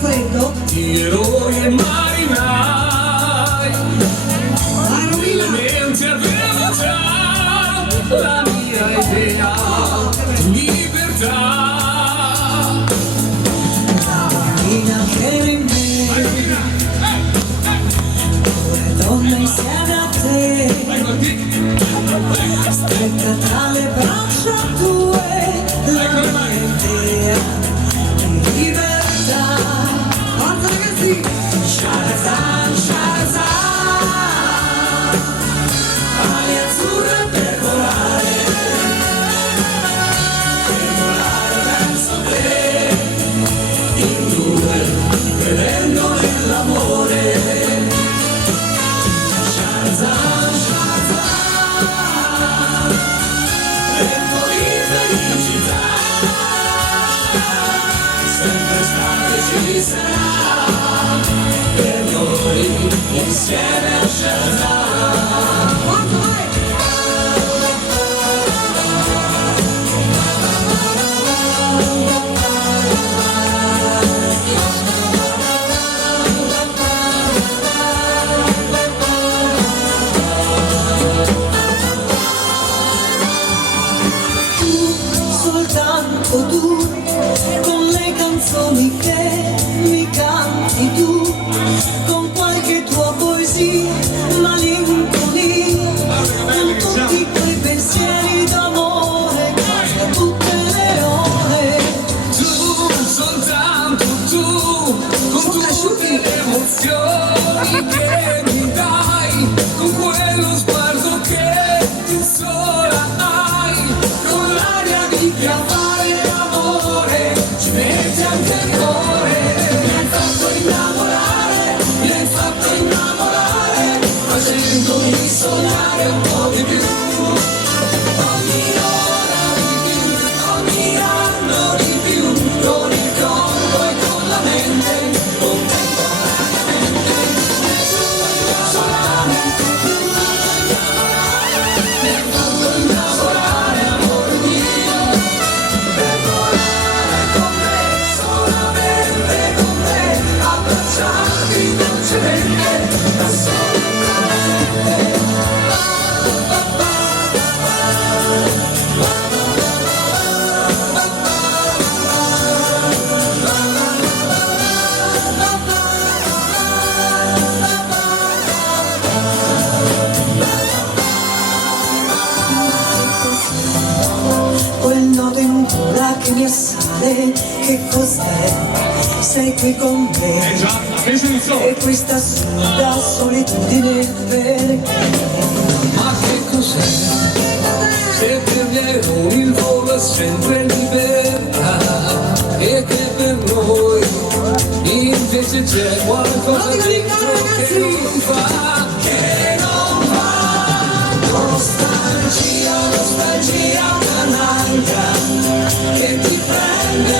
freddo, di eroi e marinai, mente avevo già la mia idea di libertà. Marina che in me, due donne insieme a te, stretta tra le braccia tue, la mia idea di libertà. Forza ragazzi! Shahrazad, Shahrazad, ali azzurre per volare verso te, in due, credendo nell'amore. Shahrazad, Shahrazad, tempo di felicità, sempre stata e ci sarà, per noi insieme a Shahrazad. Soltanto tu, con le canzoni che mi canti tu, con qualche tua poesia, malinconia, con tutti quei pensieri d'amore, da tutte le ore. Tu, soltanto tu, con tutte le emozioni che mi dai, con quello sguardo che tu sola hai, con l'aria di chi a fare amore ci mette anche il cuore. Mi hai fatto innamorare, facendomi sognare un po' di più. Ogni ora di più, ogni anno di più, con il corpo e con la mente, contemporaneamente. Mi hai fatto innamorare, amore mio, per volare con me, solamente con te, abbracciarti dolcemente, da solo tra le Quel nodo in gola che mi assale, che cos'è? Sei qui con me, e questa assurda solitudine perché? Ma che cos'è? Se per gli eroi il volo è sempre libertà, e che per noi invece c'è qualcosa dentro che non va, che non va. Nostalgia, nostalgia canaglia, che ti prende